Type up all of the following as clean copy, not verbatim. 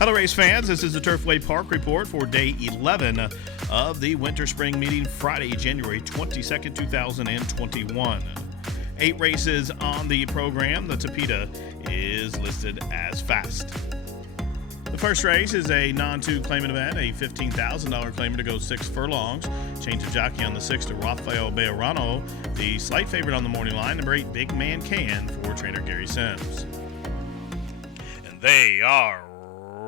Hello, race fans. This is the Turfway Park Report for day 11 of the Winter Spring Meeting, Friday, January 22nd, 2021. 8 races on the program. The Tapeta is listed as fast. The first race is a non-2 claimant event, a $15,000 claimant to go 6 furlongs. Change of jockey on the 6 to Rafael Bejarano. The slight favorite on the morning line, number 8, Big Man Can for trainer Gary Sims. And they are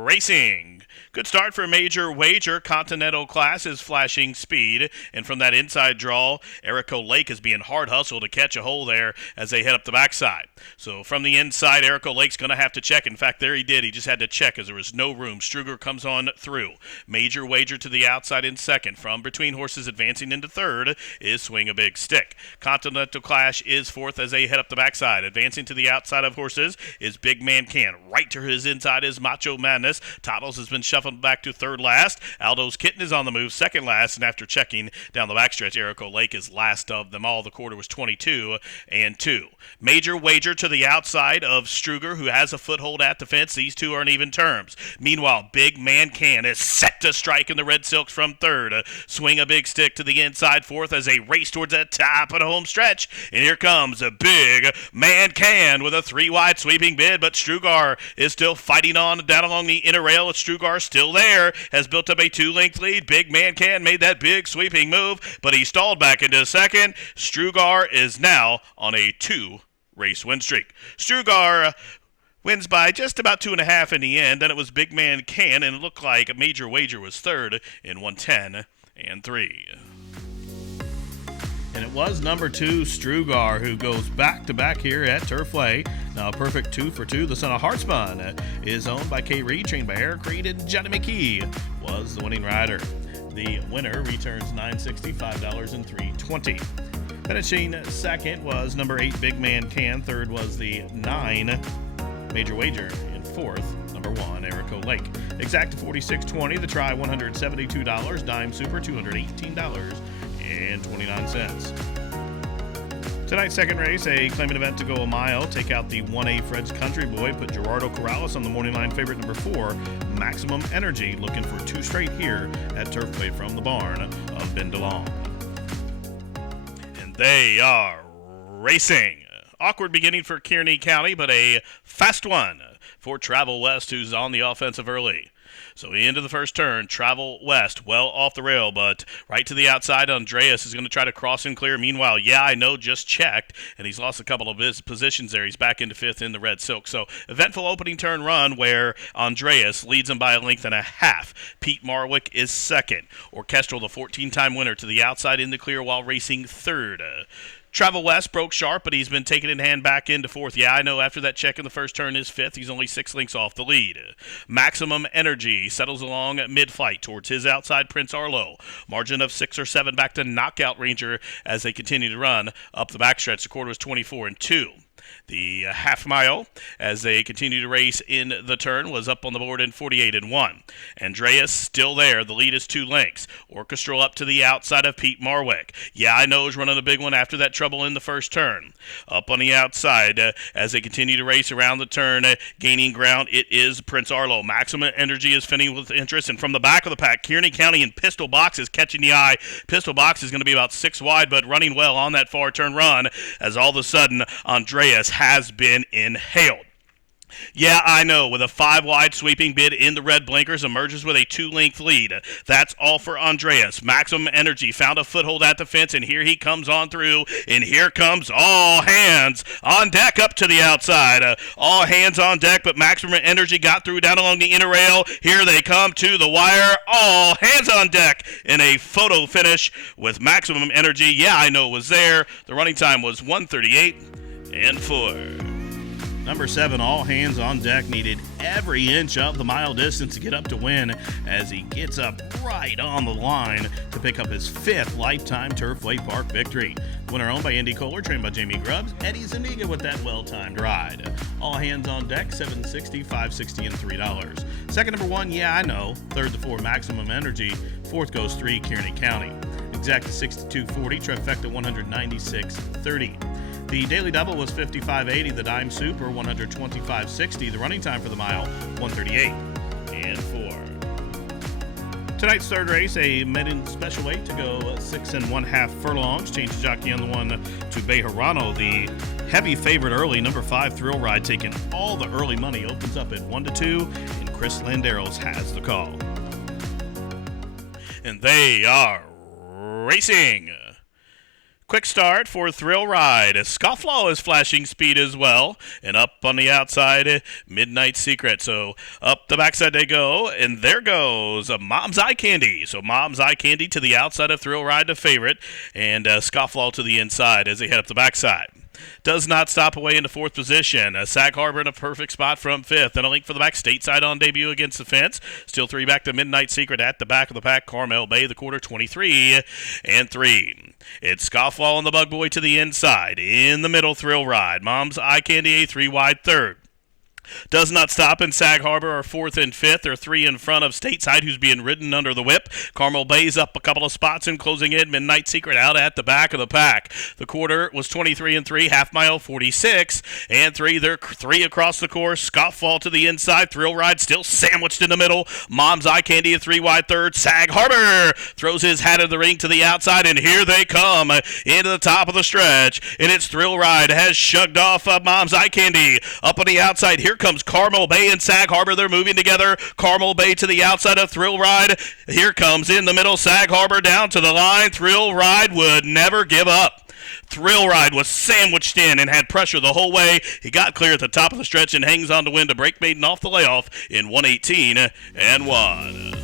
racing. Good start for Major Wager. Continental Class is flashing speed. And from that inside draw, Erico Lake is being hard hustled to catch a hole there as they head up the backside. So from the inside, Erico Lake's going to have to check. In fact, there he did. He just had to check as there was no room. Struger comes on through. Major Wager to the outside in second. From between horses advancing into third is Swing a Big Stick. Continental Clash is fourth as they head up the backside. Advancing to the outside of horses is Big Man Can. Right to his inside is Macho Madness. Toddles has been shuffled back to third last. Aldo's Kitten is on the move second last, and after checking down the backstretch, Erico Lake is last of them all. The quarter was 22-2. Major Wager to the outside of Struger, who has a foothold at the fence. These two are in even terms. Meanwhile, Big Man Can is set to strike in the Red Silks from third. Swing a Big Stick to the inside fourth as they race towards the top of the home stretch. And here comes a Big Man Can with a 3-wide sweeping bid, but Strugar is still fighting on down along the inner rail. Strugar still there, has built up a 2-length lead. Big Man Can made that big sweeping move, but he stalled back into second. Strugar is now on a 2-race win streak. Strugar wins by just about 2.5 in the end. Then it was Big Man Can, and it looked like Major Wager was third in 1:10-3. And it was number 2, Strugar, who goes back-to-back here at Turfway. Now a perfect 2 for 2. The son of Hartspun is owned by Kay Reed, trained by Eric Reed, and Johnny McKee was the winning rider. The winner returns $960, $5 and $3.20. Finishing second was number 8, Big Man Can. Third was the 9, Major Wager. And fourth, number 1, Erico Lake. Exacta 46.20. The try $172. Dime Super $218.29. Tonight's second race, a claimant event to go a mile. Take out the 1A Fred's Country Boy. Put Gerardo Corrales on the morning line favorite number 4, Maximum Energy. Looking for 2 straight here at Turfway from the barn of Ben DeLong. And they are racing. Awkward beginning for Kearney County, but a fast one for Travel West, who's on the offensive early. So into the first turn, Travel West, well off the rail, but right to the outside, Andreas is going to try to cross and clear. Meanwhile, Yeah, I Know just checked, and he's lost a couple of his positions there. He's back into 5th in the Red Silk. So eventful opening turn run where Andreas leads him by a length and a half. Pete Marwick is second. Orchestral, the 14-time winner, to the outside in the clear while racing third. Travel West broke sharp, but he's been taken in hand back into 4th. Yeah, I Know after that check in the first turn is 5th. He's only 6 lengths off the lead. Maximum Energy settles along mid-flight towards his outside Prince Arlo. Margin of 6 or 7 back to Knockout Ranger as they continue to run up the backstretch. The quarter was 24-2. The half mile, as they continue to race in the turn, was up on the board in 48-1. Andreas still there. The lead is 2 lengths. Orchestral up to the outside of Pete Marwick. Yeah, I Know is running a big one after that trouble in the first turn. Up on the outside, as they continue to race around the turn, gaining ground, it is Prince Arlo. Maximum Energy is finishing with interest, and from the back of the pack, Kearney County and Pistol Box is catching the eye. Pistol Box is going to be about 6 wide, but running well on that far turn run, as all of a sudden, Andreas has been inhaled. Yeah, I Know, with a 5-wide sweeping bid in the red blinkers, emerges with a 2-length lead. That's all for Andreas. Maximum Energy found a foothold at the fence, and here he comes on through, and here comes All Hands on deck up to the outside. All Hands on deck, but Maximum Energy got through down along the inner rail. Here they come to the wire. All Hands on deck in a photo finish with Maximum Energy. Yeah, I Know was there. The running time was 1:38.4. Number 7, All Hands on Deck, needed every inch of the mile distance to get up to win as he gets up right on the line to pick up his 5th lifetime Turfway Park victory. Winner owned by Indy Kohler, trained by Jamie Grubbs. Eddie Zuniga with that well-timed ride. All Hands on Deck, $760, $560, and $3. Second, number 1, Yeah, I Know. Third, the 4, Maximum Energy. Fourth goes 3, Kearney County. Exacta 62.40, trifecta 196.30. The daily double was 55.80, the dime super 125.60, the running time for the mile 1:38 and 4. Tonight's third race, a maiden special weight to go 6 1/2 furlongs. Change the jockey on the 1 to Bejarano. The heavy favorite early, number 5 Thrill Ride, taking all the early money. Opens up at 1-2, and Chris Landeros has the call. And they are racing. Quick start for Thrill Ride. Scofflaw is flashing speed as well. And up on the outside, Midnight Secret. So up the backside they go. And there goes Mom's Eye Candy. So Mom's Eye Candy to the outside of Thrill Ride, the favorite. And Scofflaw to the inside as they head up the backside. Does not stop away into 4th position. Sag Harbor in a perfect spot from 5th. And a link for the back, Stateside on debut against the fence. Still 3 back to Midnight Secret at the back of the pack. Carmel Bay, the quarter, 23 and 3. It's Scofflaw and the Bug Boy to the inside. In the middle, Thrill Ride. Mom's Eye Candy, a 3 wide third. Does not stop, and Sag Harbor are 4th and 5th. They're 3 in front of Stateside, who's being ridden under the whip. Carmel Bay's up a couple of spots and closing in. Midnight Secret out at the back of the pack. The quarter was 23 and 3, half mile 46 and 3. They're 3 across the course. Scofflaw to the inside. Thrill Ride still sandwiched in the middle. Mom's Eye Candy a 3 wide third. Sag Harbor throws his hat in the ring to the outside, and here they come into the top of the stretch. And it's Thrill Ride has shugged off Mom's Eye Candy. Up on the outside, here comes Carmel Bay and Sag Harbor. They're moving together. Carmel Bay to the outside of Thrill Ride. Here comes in the middle Sag Harbor down to the line. Thrill Ride would never give up. Thrill Ride was sandwiched in and had pressure the whole way. He got clear at the top of the stretch and hangs on to win to break maiden off the layoff in 1:18 and 1.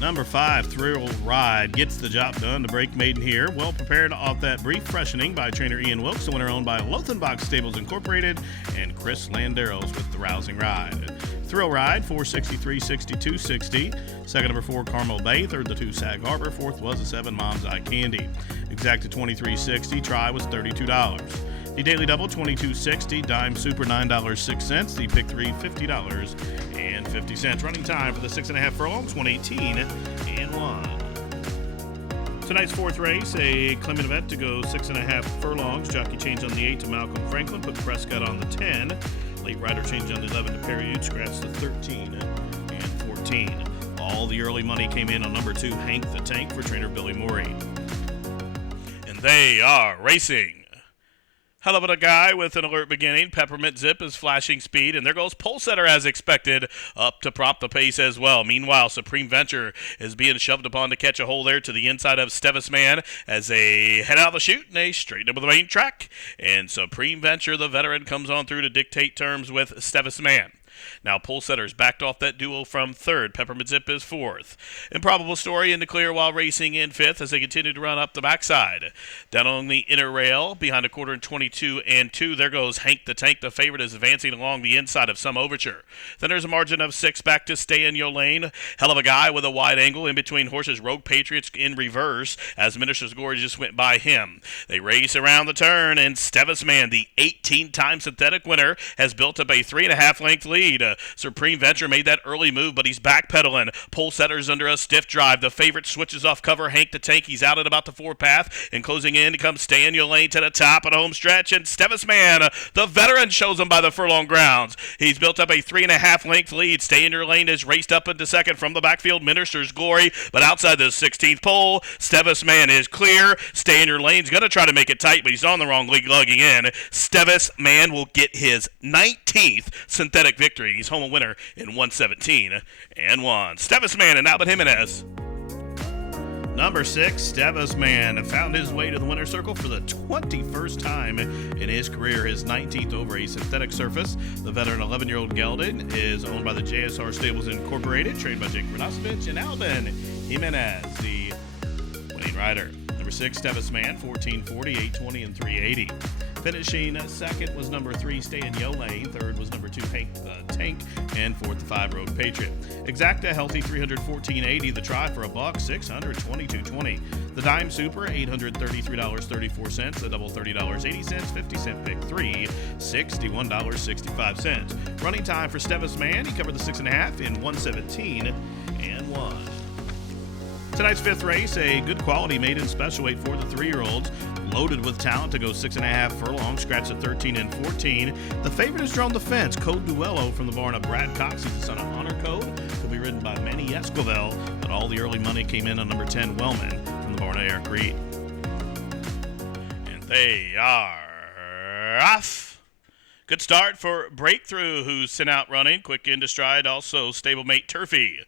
Number 5, Thrill Ride, gets the job done to break maiden here. Well prepared off that brief freshening by trainer Ian Wilkes, the winner owned by Lothenbach Stables Incorporated, and Chris Landeros with the rousing ride. Thrill Ride, 463.62.60. Second, number 4, Carmel Bay. Third, the 2, Sag Harbor. Fourth was the 7, Mom's Eye Candy. Exacta 23.60. Try was $32. The Daily Double, $22.60. Dime Super, $9.06. The Pick 3, $50.50. Running time for the 6 1/2 furlongs, 1:18 and 1. Tonight's 4th race, a claimant event to go 6 1/2 furlongs. Jockey change on the 8 to Malcolm Franklin. Put Prescott on the 10. Late rider change on the 11 to Perry. Scratch the 13 and 14. All the early money came in on number 2, Hank the Tank, for trainer Billy Morey. And they are racing. Hell of a guy with an alert beginning. Peppermint Zip is flashing speed, and there goes Pole Setter as expected, up to prop the pace as well. Meanwhile, Supreme Venture is being shoved upon to catch a hole there to the inside of Stevis Man as they head out of the chute and they straighten up with the main track. And Supreme Venture, the veteran, comes on through to dictate terms with Stevis Man. Now Pole Setter's backed off that duo from 3rd. Peppermint Zip is 4th. Improbable Story in the clear while racing in 5th as they continue to run up the backside. Down on the inner rail, behind a quarter and 22 and 2, there goes Hank the Tank. The favorite is advancing along the inside of Some Overture. Then there's a margin of 6 back to Stay in Your Lane. Hell of a guy with a wide angle in between horses. Rogue Patriots in reverse as Minister's Glory just went by him. They race around the turn, and Stevis Man, the 18-time synthetic winner, has built up a 3.5 length lead. Supreme Venture made that early move, but he's backpedaling. Pole Setter's under a stiff drive. The favorite switches off cover. Hank the Tank, he's out at about the 4 path, and closing in comes Stay in Your Lane to the top of the home stretch, and Stevis Man, the veteran, shows him by the furlong grounds. He's built up a 3.5 length lead. Stay in Your Lane is raced up into second from the backfield. Minister's Glory, but outside the 16th pole, Stevis Man is clear. Stay in Your Lane's going to try to make it tight, but he's on the wrong league lugging in. Stevis Man will get his 19th synthetic victory. He's home a winner in 1:17 and 1. Stevis Man and Albert Jimenez. Number 6, Stevis Man, found his way to the winner's circle for the 21st time in his career, his 19th over a synthetic surface. The veteran 11-year-old gelding is owned by the JSR Stables Incorporated, trained by Jake Radosevich and Albin Jimenez, the winning rider. Number 6, Stevis Man, 1440, 820, and 380. Finishing second was number 3, Stay in Yo Lane. Third was number 2, Hank the Tank. And fourth, the 5, Rogue Patriot. Exacta healthy, 314.80. The try for $1, 622.20. The Dime Super, $833.34. The double, $30.80. 50-cent pick 3, $61.65. Running time for Stevis Man. He covered the 6 1/2 in 1:17 and 1. Tonight's 5th race, a good quality maiden special weight for the 3-year-olds. Loaded with talent to go 6 1/2 furlongs, scratched at 13 and 14. The favorite has drawn the fence. Code Duello from the barn of Brad Cox. He's the son of Honor Code. He'll be ridden by Manny Esquivel, but all the early money came in on number 10, Wellman, from the barn of Eric Reed. And they are off. Good start for Breakthrough, who's sent out running. Quick into stride, also stablemate Turfway.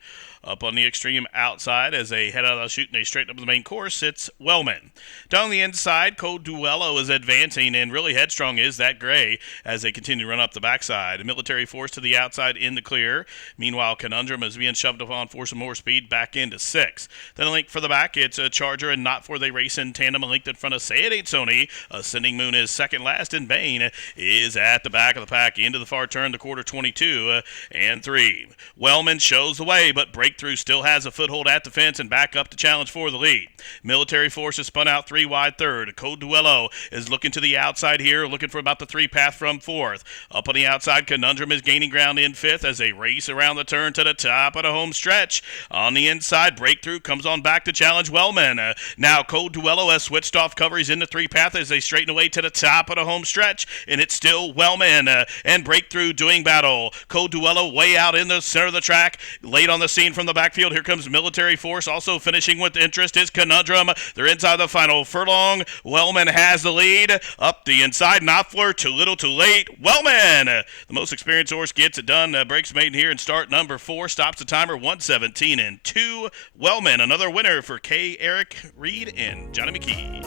Up on the extreme outside as they head out of the chute and they straighten up the main course, it's Wellman. Down the inside, Code Duello is advancing, and really headstrong is that gray as they continue to run up the backside. Military Force to the outside in the clear. Meanwhile, Conundrum is being shoved upon for some more speed back into 6. Then a link for the back, it's a Charger and Not For They Race in tandem. A link in front of Say It Ain't Sony. Ascending Moon is second last, and Bane is at the back of the pack into the far turn, the quarter 22 and 3. Wellman shows the way, but Breakthrough still has a foothold at the fence and back up to challenge for the lead. Military Force is spun out 3 wide third. Code Duello is looking to the outside here, looking for about the 3 path from 4th. Up on the outside, Conundrum is gaining ground in 5th as they race around the turn to the top of the home stretch. On the inside, Breakthrough comes on back to challenge Wellman. Now Code Duello has switched off cover. He's in the 3 path as they straighten away to the top of the home stretch, and it's still Wellman and Breakthrough doing battle. Code Duello way out in the center of the track, late on the scene from the backfield. Here comes Military Force. Also finishing with interest is Conundrum. They're inside the final furlong. Wellman has the lead. Up the inside, Knopfler, too little too late. Wellman, the most experienced horse, gets it done. Breaks maiden here in start number 4. Stops the timer, 1:17 and 2. Wellman, another winner for K. Eric Reed and Johnny McKee.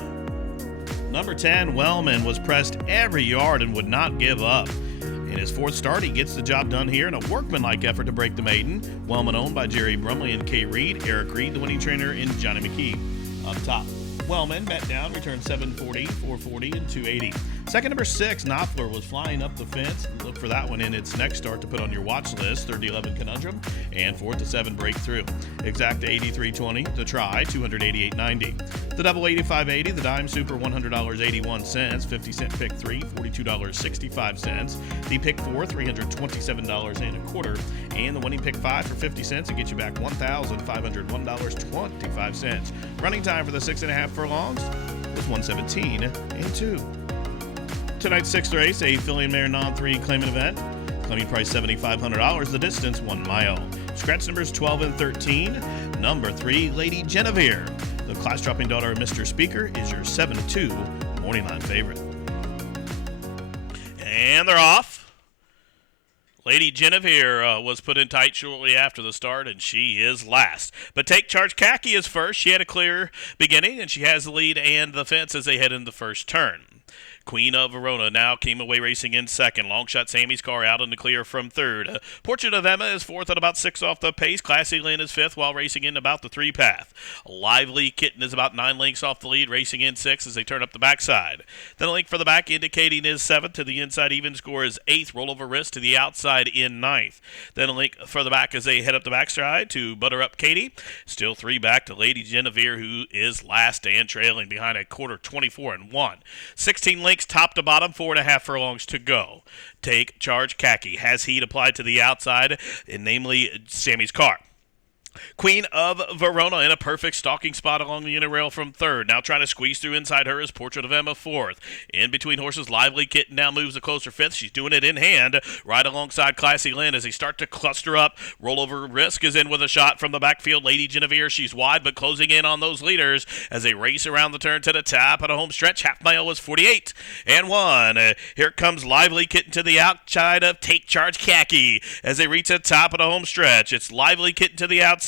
Number 10, Wellman, was pressed every yard and would not give up. In his 4th start, he gets the job done here in a workmanlike effort to break the maiden. Wellman owned by Jerry Brumley and K. Reed. Eric Reed, the winning trainer, in Johnny McKee. Up top, Wellman met down, returned 740, 440, and 280. Second, number 6, Knopfler, was flying up the fence. Look for that one in its next start to put on your watch list. Third to 11, Conundrum, and 4th to 7, Breakthrough. Exact 83.20, the try, 288.90. The double 85.80, the dime super, $100.81, 50-cent pick 3, $42.65. The pick 4, $327.25, and the winning pick 5 for 50 cents to get you back $1,501.25. Running time for the 6.5 furlongs was 1:17 and 2. Tonight's 6th race, a filly and mare non-3 claimant event. Claiming price $7,500, the distance 1 mile. Scratch numbers 12 and 13. Number 3, Lady Genevieve. The class-dropping daughter of Mr. Speaker is your 7-2 morning line favorite. And they're off. Lady Genevieve was put in tight shortly after the start, and she is last. But Take Charge Khaki is first. She had a clear beginning, and she has the lead and the fence as they head into the first turn. Queen of Verona now came away racing in second. Longshot Sammy's car out in the clear from third. Portrait of Emma is fourth at about 6 off the pace. Classy Lynn is fifth while racing in about the 3 path. Lively Kitten is about 9 lengths off the lead, racing in 6 as they turn up the backside. Then a link for the back indicating is 7th. To the inside, even score is 8th. Rollover Wrist to the outside in 9th. Then a link for the back as they head up the backside to Butter Up Katie. Still 3 back to Lady Genevieve, who is last and trailing behind a quarter 24 and 1. 16 lengths top to bottom, 4.5 furlongs to go. Take Charge Khaki has heat applied to the outside, and namely Sammy's car. Queen of Verona in a perfect stalking spot along the inner rail from third. Now trying to squeeze through inside her is Portrait of Emma fourth. In between horses, Lively Kitten now moves a closer fifth. She's doing it in hand right alongside Classy Lynn as they start to cluster up. Rollover Risk is in with a shot from the backfield. Lady Genevieve, she's wide but closing in on those leaders as they race around the turn to the top of the home stretch. Half mile was 48 and 1. Here comes Lively Kitten to the outside of Take Charge Khaki as they reach the top of the home stretch. It's Lively Kitten to the outside.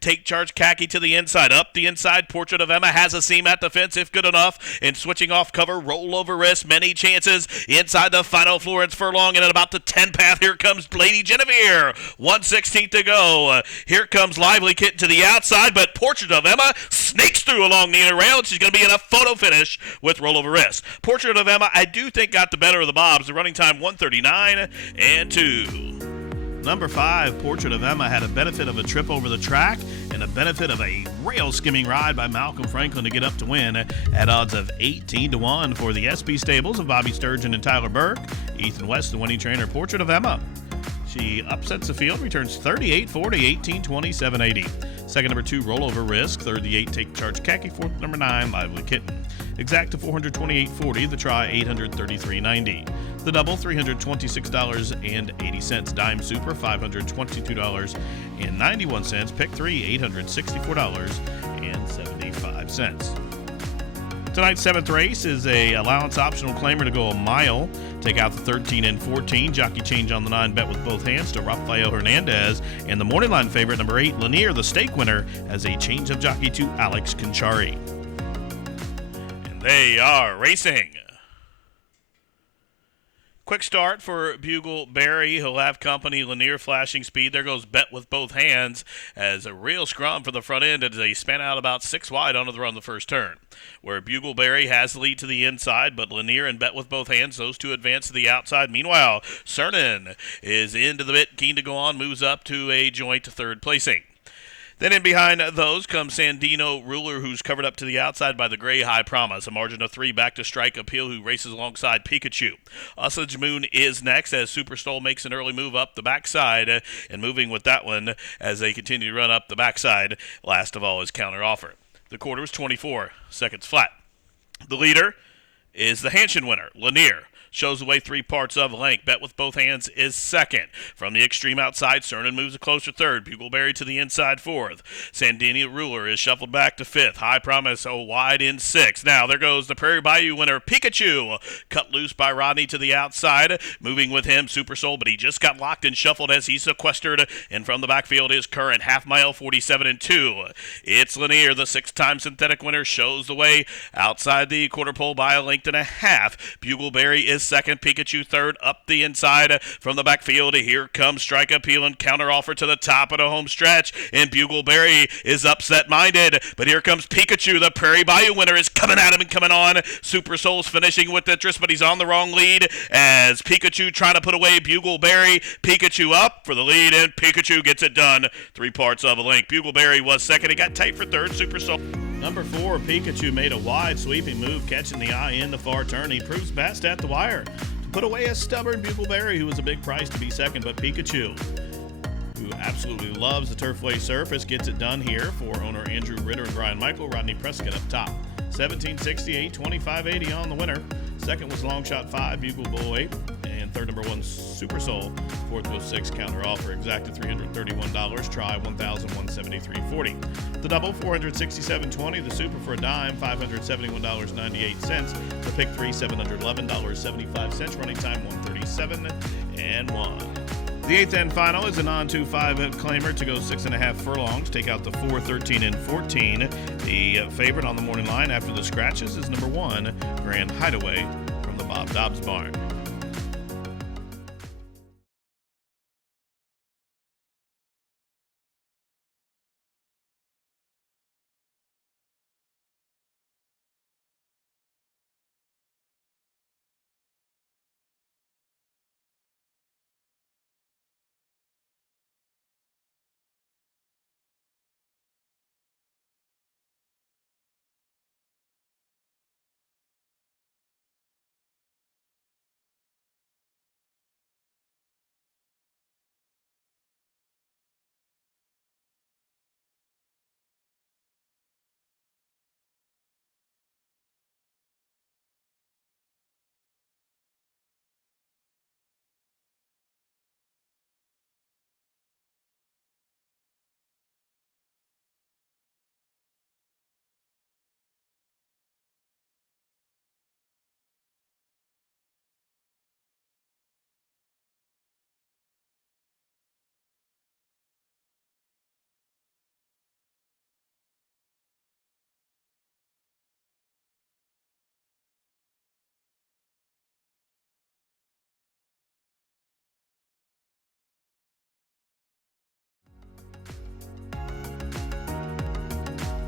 Take Charge Khaki to the inside. Up the inside, Portrait of Emma has a seam at the fence if good enough. And switching off cover, Rollover Wrist, many chances. Inside the final Florence furlong and at about the 10 path, here comes Lady Genevieve. 1:16 to go. Here comes Lively Kitten to the outside, but Portrait of Emma sneaks through along the inner rail, and she's going to be in a photo finish with Rollover Wrist. Portrait of Emma, I do think, got the better of the Bobs. The running time 1:39 and 2. Number 5, Portrait of Emma, had a benefit of a trip over the track and a benefit of a rail-skimming ride by Malcolm Franklin to get up to win at odds of 18 to 1 for the SB stables of Bobby Sturgeon and Tyler Burke. Ethan West, the winning trainer, Portrait of Emma. She upsets the field, returns 38-40, 18-20, 780. Second, number 2, Rollover Risk. Third, the 8, Take Charge Khaki. Fourth, number 9, Lively Kitten. Exact to $428.40. The try, $833.90. The double, $326.80. Dime super, $522.91. Pick three, $864.75. Tonight's seventh race is a allowance optional claimer to go a mile. Take out the 13 and 14. Jockey change on the 9, bet with both hands to Rafael Hernandez. And the morning line favorite, number 8, Lanier, the stake winner, as a change of jockey to Alex Conchari. And they are racing. Quick start for Bugle Berry. He'll have company. Lanier flashing speed. There goes Bet with both hands as a real scrum for the front end as they span out about 6 wide onto the run the first turn. Where Bugle Berry has the lead to the inside, but Lanier and Bet with both hands, those two advance to the outside. Meanwhile, Cernan is into the bit, keen to go on, moves up to a joint third placing. Then in behind those comes Sandino Ruler, who's covered up to the outside by the Gray High Promise. A margin of 3 back to Strike Appeal, who races alongside Pikachu. Osage Moon is next as Super Stole makes an early move up the backside, and moving with that one as they continue to run up the backside. Last of all is Counter Offer. The quarter is 24 seconds flat. The leader is the Hanshin winner, Lanier. Shows the way 3 parts of length. Bet with both hands is second. From the extreme outside, Cernan moves a closer third. Bugleberry to the inside fourth. Sandini Ruler is shuffled back to fifth. High Promise wide in sixth. Now there goes the Prairie Bayou winner, Pikachu. Cut loose by Rodney to the outside. Moving with him, Super Soul, but he just got locked and shuffled as he's sequestered. And from the backfield is Current. Half mile, 47 and 2. It's Lanier, the 6-time synthetic winner, shows the way outside the quarter pole by a length and a half. Bugleberry is second, Pikachu third, up the inside from the backfield. Here comes Strike Appeal and Counter Offer to the top of the home stretch, and Bugleberry is upset-minded, but here comes Pikachu. The Prairie Bayou winner is coming at him and coming on. Super Soul's finishing with interest, but he's on the wrong lead as Pikachu trying to put away Bugleberry. Pikachu up for the lead, and Pikachu gets it done. 3 parts of a length. Bugleberry was second. He got tight for third. Super Soul. Number 4, Pikachu made a wide sweeping move, catching the eye in the far turn. He proves best at the wire to put away a stubborn Bugleberry, who was a big price to be second, but Pikachu, who absolutely loves the Turfway surface, gets it done here for owner Andrew Ritter and Brian Michael. Rodney Prescott up top. 1768, 2580 on the winner. Second was Long Shot 5, Bugle Boy. And third, number 1, Super Soul. Fourth was 6, Counter Offer. Exacted $331. Try $1,173.40. The double, $467.20. The super for a dime, $571.98. The pick 3, $711.75. Running time 137 and 1. The 8th and final is a non-2-5 claimer to go 6.5 furlongs. Take out the 4, 13, and 14. The favorite on the morning line after the scratches is number 1, Grand Hideaway from the Bob Dobbs barn.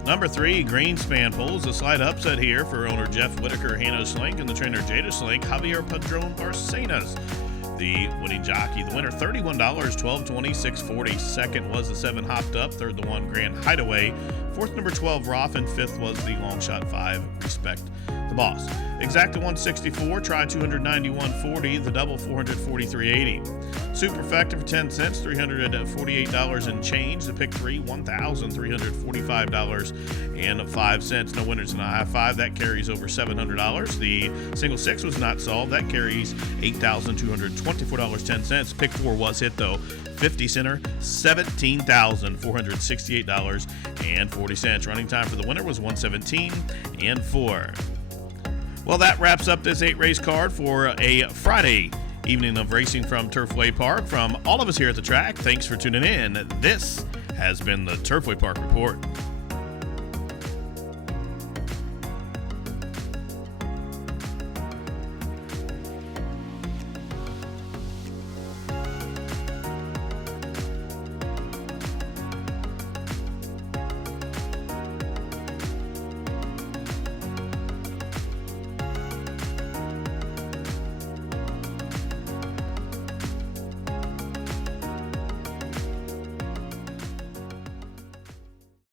Number 3, Greenspan pulls a slight upset here for owner Jeff Whitaker, Hanno Slink, and the trainer Jada Slink, Javier Padron Barcenas. The winning jockey, the winner, $31, $12.26.40. Second was the 7 Hopped Up. Third, the 1 Grand Hideaway. Fourth, number 12 Roth, and fifth was the Long Shot 5 Respect. The Boss. Exacta 164, try 291.40, the double 443.80. Superfecta for 10 cents, $348 and change. The pick 3, $1,345.05. No winners in a high five. That carries over $700. The single 6 was not solved. That carries $8,224.10. Pick 4 was hit though. 50 center, $17,468.40. Running time for the winner was 1:17.04. Well, that wraps up this 8-race card for a Friday evening of racing from Turfway Park. From all of us here at the track, thanks for tuning in. This has been the Turfway Park Report.